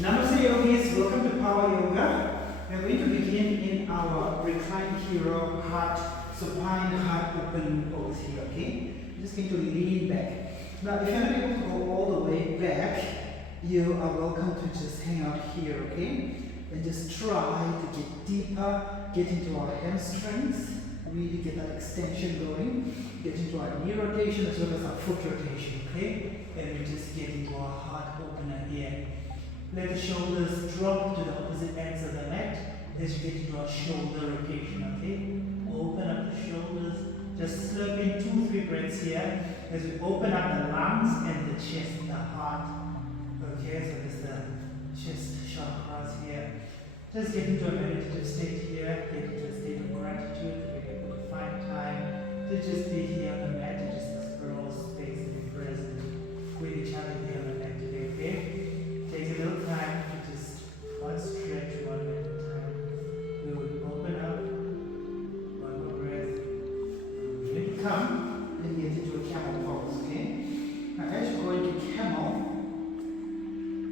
Namaste yogis, welcome to Power Yoga. We are going to begin in our reclined hero heart, supine heart open pose here, okay? You're just going to lean back. Now if you're not able to go all the way back, you are welcome to just hang out here, okay? And just try to get deeper, get into our hamstrings, really get that extension going, get into our knee rotation as well as our foot rotation, okay? And we just get into our heart opener here. Let the shoulders drop to the opposite ends of the mat as you get into our shoulder rotation, okay? Open up the shoulders, just slurp in 2-3 breaths here as we open up the lungs and the chest, the heart. Okay, so there's the chest chakras here. Just get into a meditative state here, get into a state of gratitude, that we're able to find time to just be here on the mat and just explore space and be present with each other here on the mat today, okay? Take a little time to just one stretch, 1 minute at a time. We will open up, one more breath. When you come, then get into a camel pose, okay? Now as you go into camel,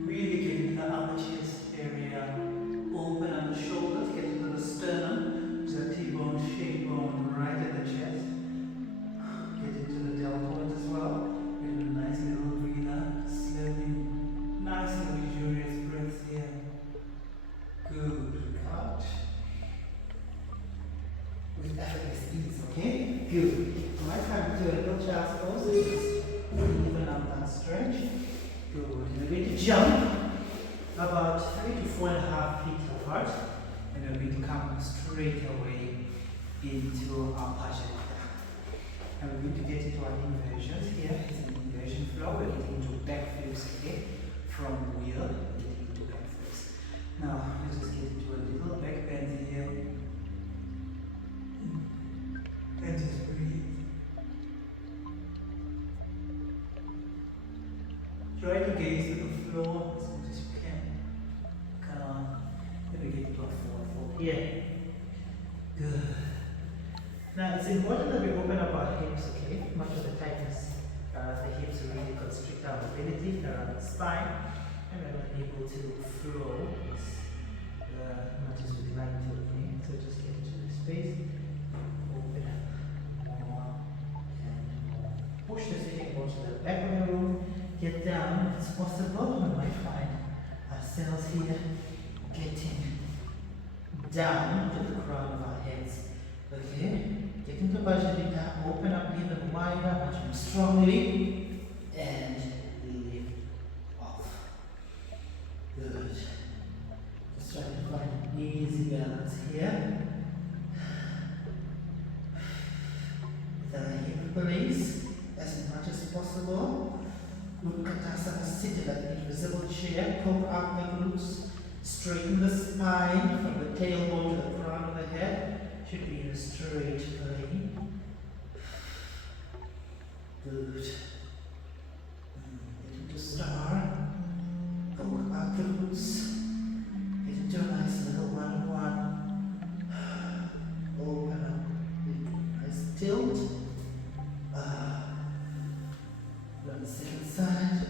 really get into the upper chest area. Open up the shoulders, get into the sternum, which is a T-bone, shake bone right at the chest. Get into the deltoids as well. Get a nice little breather, slowly. Nice and luxurious breaths here. Good. Out. With effortless ease, okay? Good. Right time to a little child's pose. Just even up that stretch. Good. We're going to jump about 3 to 4.5 feet apart. And we're going to come straight away into our Prasarita. And we're going to get into our inversions here. It's an inversion flow. We're getting into back flips, okay? From wheel getting into back flips. Now let's just get into a little back bend here. And just breathe. Try to gaze at the floor as much as you can. Come on. Then we get into a forward fold here. Good. Now it's important that we open up our hips, okay? Much of the tightness the hips really constrict our mobility around the spine, and we're not able to flow as much as we'd like to, okay? So just get into the space, open up more and more. Push the sitting bones to the back of the room, get down. If it's possible, we might find ourselves here getting down to the crown of our heads. Okay? Get into Prasarita, open up even wider, much more strongly, and lift off. Good. Just try to find an easy balance here. With our hip release as much as possible. Utkatasana, sit in that invisible chair, poke out the glutes, straighten the spine from the tailbone to the crown of the head. Should be in a straight line. Good. Get into star. Poke out the glutes. Get into a nice little 1-1. Open up. Nice tilt. On the second side.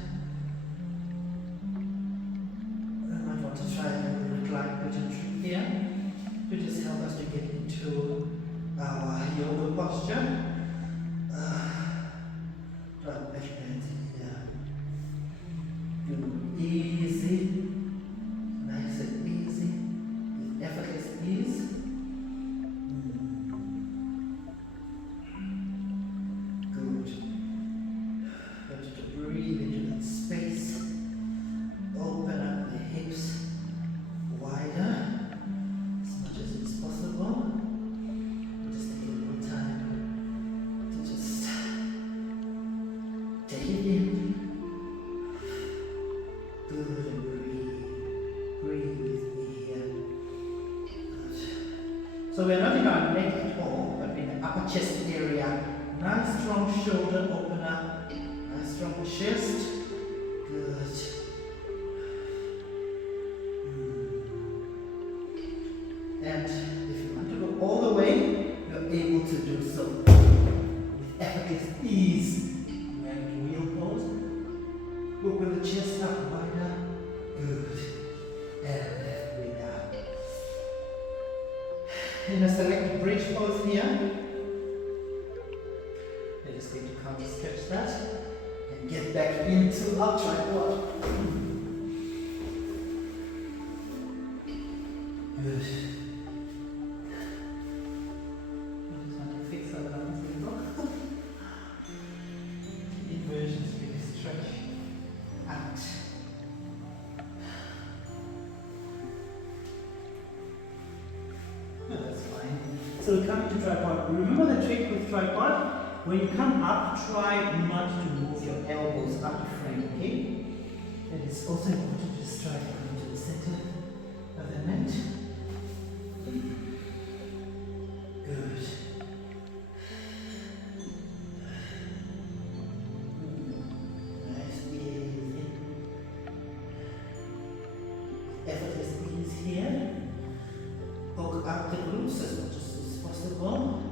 I might want to try a little recline pigeon trick here to just help us to get into our yoga posture. Drop back bend here. Do easy, nice and easy, with effortless ease. Good. Got you to breathe into that space. Open up the hips wider. Possible. We'll just take a little time to just take it in. Good, and breathe. Breathe with me here. Good. So we're not in our neck at all, but in the upper chest area. Nice strong shoulder opener. Nice strong chest. Good. And if you want to go all the way, you're able to do so with effortless ease. And wheel pose. Open the chest up wider. Good. in a select bridge pose here. We're just going to counter stretch that and get back into our tripod. Good. I just want to fix our lungs a little. Inversions really stretch out. No, that's fine. So we come to tripod. Remember the trick with tripod? When you come up, try not to move your elbows up the frame, okay? And it's also important to just try to come into the center of the mat. Good. Nice, easy. Effortless ease here. Poke up the glutes as much as possible.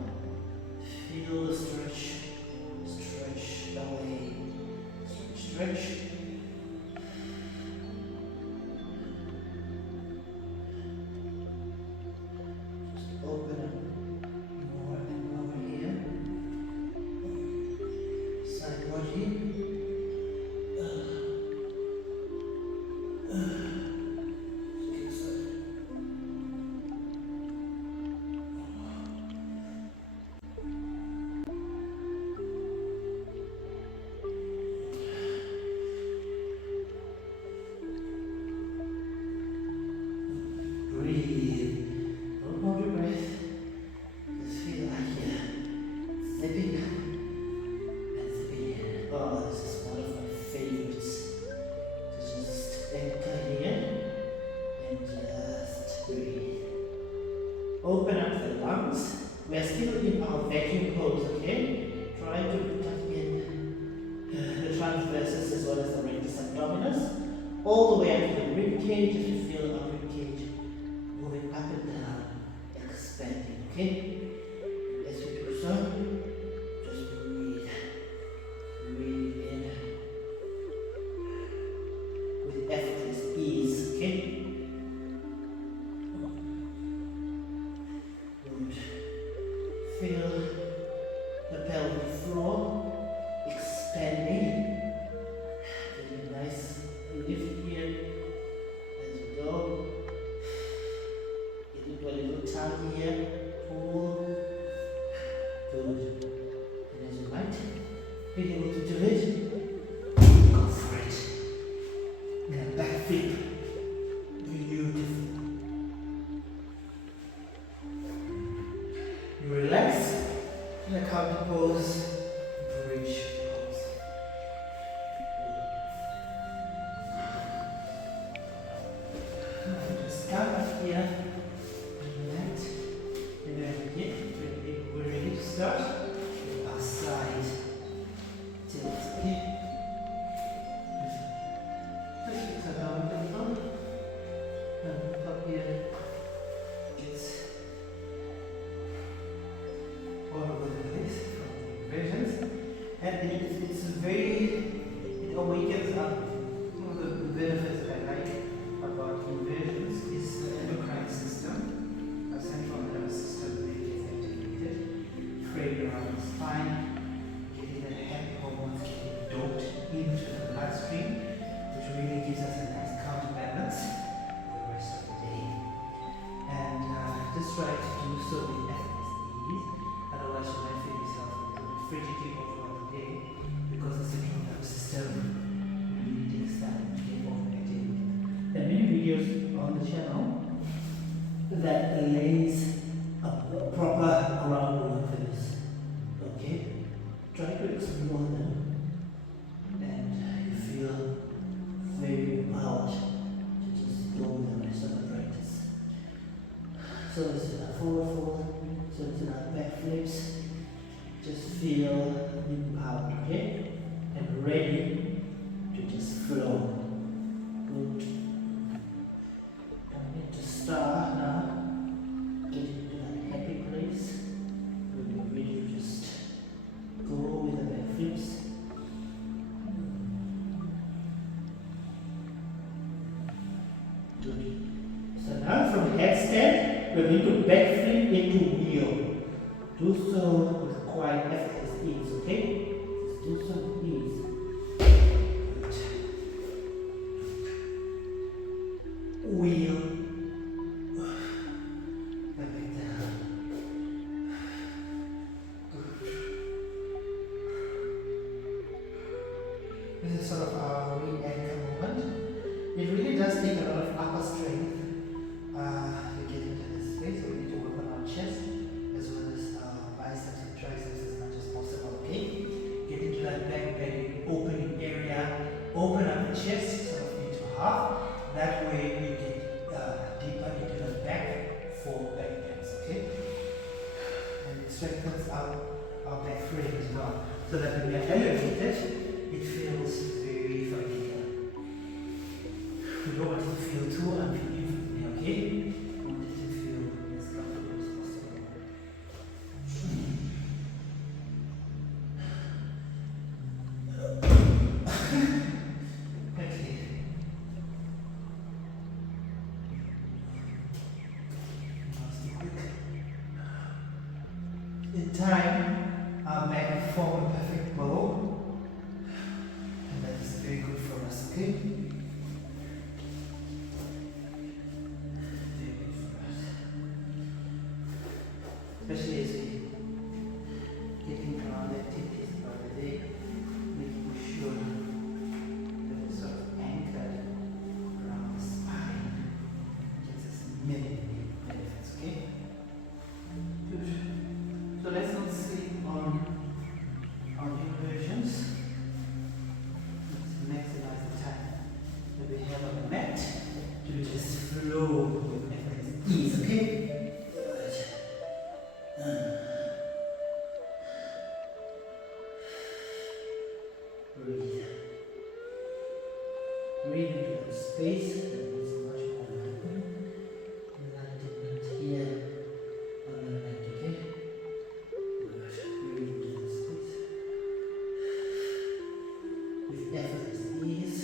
Feel the stretch. Stretch away. Stretch. Open up more and over here. Side body. Breathe. Don't hold your breath. Just feel like you're zipping up and zipping in. Oh, this is one of my favorites. To just enter here and just breathe. Open up the lungs. We're still in our vacuum pose, okay? Try to tuck in the transverses as well as the rectus abdominis. All the way up to the rib cage as you feel our rib cage moving up and down, expanding, okay? As you do so, just breathe. Breathe in with effortless ease, okay? Good. Feel the pelvic floor expanding. Getting a nice lift here as we go. Get into a little tongue here. Pull. Good. And as you might be able to do it, go for it. And a back flip. Beautiful. You relax in a counter pose, bridge pose. Just come up here, relax, and then we're ready to start with our side tilt, okay? Let's fix our down a little. And up here, it's all over the place from the inversions. And it's very, it awakens up. One of the benefits that I like about inversions is the endocrine system. Our central nervous system really gets activated. Frayed around the spine, getting the happy hormones getting doped into the bloodstream, which really gives us a nice counterbalance for the rest of the day. And just try to do so with effortless ease. Otherwise, you might feel yourself a little bit frigidly all throughout the day because the central nervous system really takes time to get overactivated. There are many videos on the channel that lays a proper groundwork for this. Okay? Try to explore them and you feel very empowered to just go with the rest of the practice. So it's in our forward fold, so it's in our back flips. Just feel empowered, okay? And ready to just flow. Good. Coming into star now. Get into that happy place. When you're ready to just go with the back flips. Good. So now from headstand, we're going to backflip into wheel. Do so with quite effortless ease, okay? Just do so with ease. Good. Wheel. Back down. Good. This is sort of our re-anchor movement. It really does take a lot of upper strength to get into this space. So we need to work on our chest as well as biceps and triceps as much as possible, okay? Get into that back bend opening area, open up the chest sort of into half. That way we get deeper into the back for back bends, okay? And it strengthens our back frame as well. So that when we are elevated, it feels very familiar. We don't want it to feel too unfamiliar, okay? We want it to feel as comfortable as possible. Okay. Now stick with. In time, our back will form a perfect bow, and that is very good for us, okay? Especially as we getting around the activities throughout the day, making sure that it's sort of anchored around the spine gives us many benefits, okay? Good. So let's not sleep on our inversions. Let's maximize the time that we have on the mat to just flow with effortless ease, okay? Breathe. Breathe into the space that is much more open. Enlightenment here on the mat, okay? Good. Breathe into the space with effortless ease.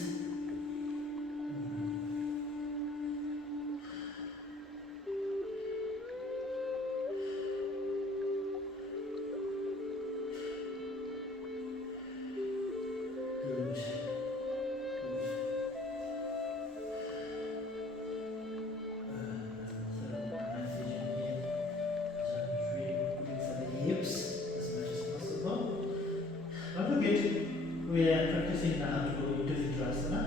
Good. Hips as much as possible. Don't forget, we are practicing now to go into Vidrasana.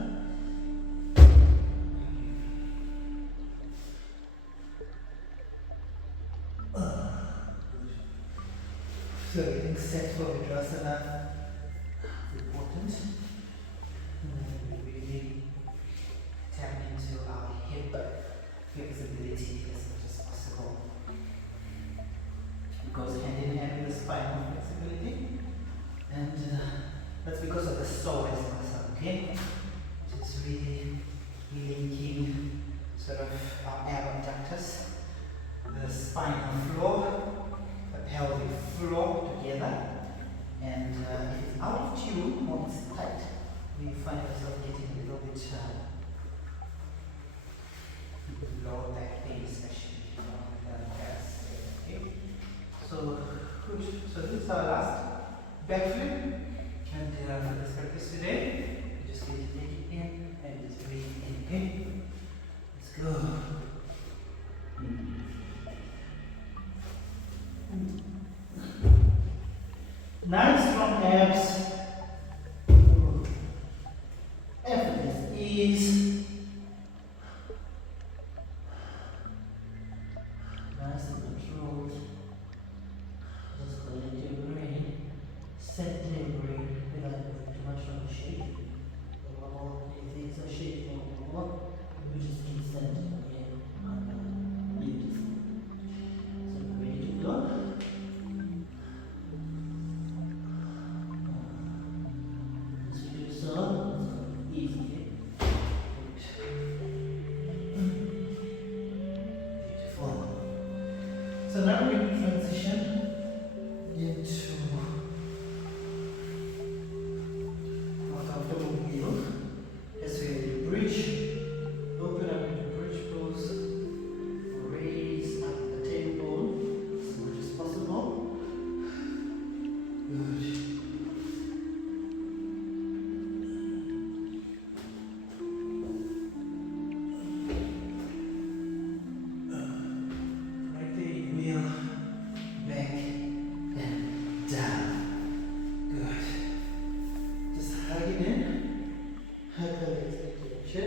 So getting set for Vidrasana is important. We really tap into our hip flexibility as much as possible. It goes hand in hand with the spinal flexibility, and that's because of the psoas muscle, okay? It's really linking sort of our abductors, the spinal floor, the pelvic floor together, and if it's out of tune or it's tight,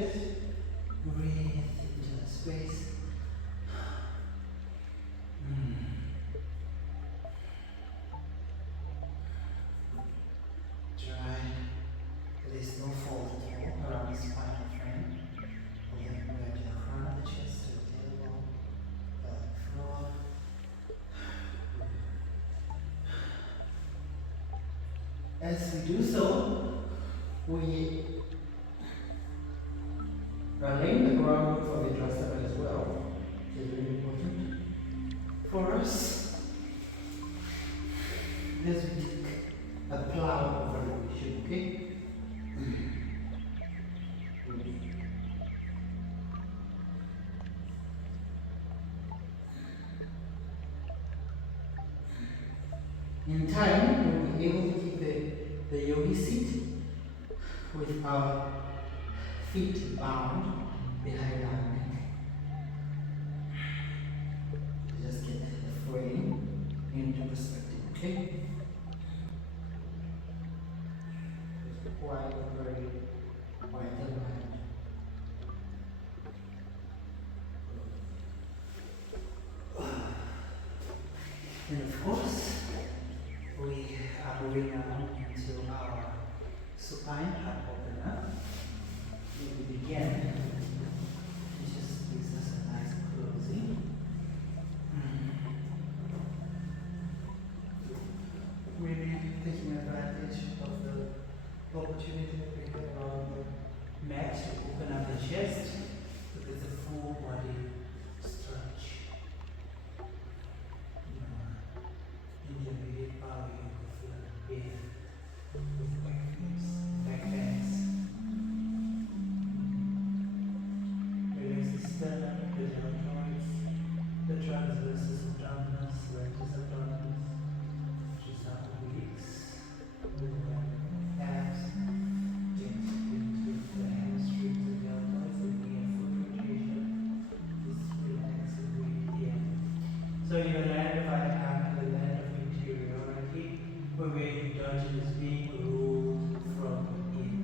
chest. Breathe into the space. Try. There is no fold at all around the spinal frame. Again, right to the crown of the chest, to the tailbone, pelvic floor. As we do so, we are laying the groundwork for the Prasarita as well. It's very important for us. As we take a plow over the vision, okay? In time, we'll be able to keep the yogi seat with our feet bound behind our neck. Just get the frame into perspective, okay? It's quite a very quiet environment. And of course, we are moving now into our supine heart opener. We begin. It just gives us a nice closing. Really taking advantage of the opportunity that we have around the mat to open up the chest so there's a full body stretch. Intermediate power yoga with backbends. Release the sternum, the deltoids, the transverses abdominis, lentis abdominis, which is our obliques, with the abs, into the hamstrings and deltoids, and we have foot rotation. Just relax and breathe here. So in the land of Adham, the land of interiority, where the dungeon is being ruled from within.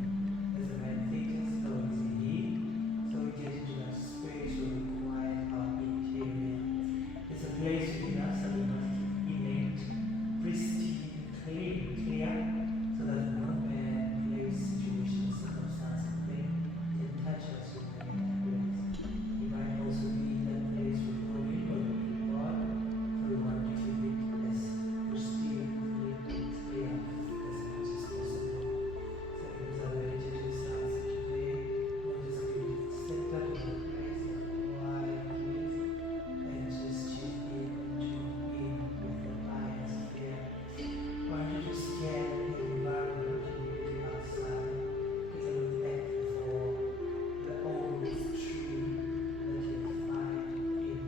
As a man thinketh, so is he. So we get into that space where we quiet our interior. It's a place within us that we must keep innate, pristine, clear, so that no man, place, situation, circumstance, and thing can touch us with any place. We might also be in that place with holy or with God, so we want to keep it as pristine, clear as much as possible. So it was a meditative stance today. We're just going to set up in a place of quietness and just tune in with the biosphere. I want you to scan the environment immediately outside. Take a look back for the oldest tree that you find in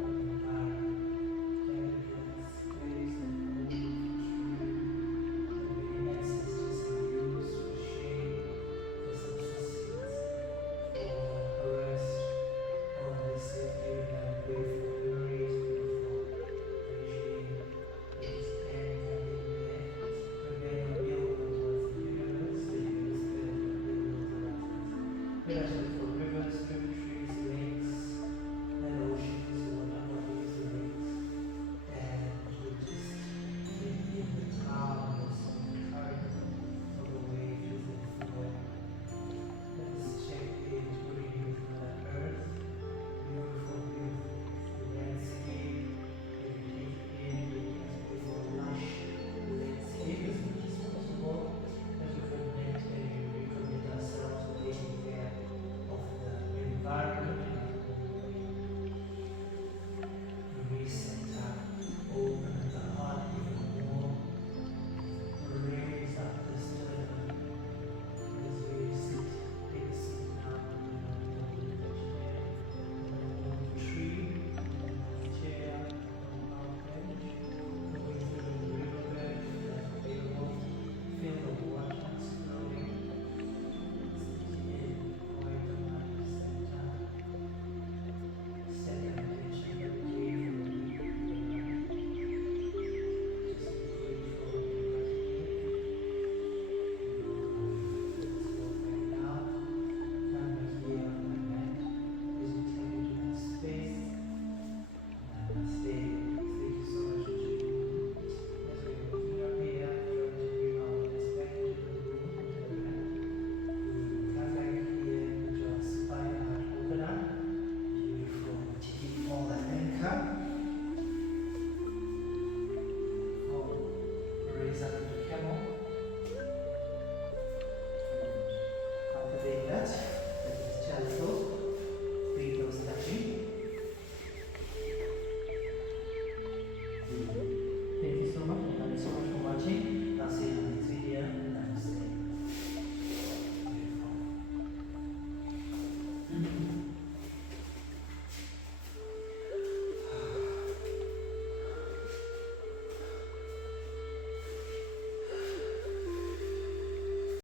an environment. Take a space and old tree that many ancestors have used for shade, for subsistence, for rest, or the safety and grief for memories, for regime. It's and there. Again, a meal was the universe, the universe, the universe. Let us look for rivers, tributaries.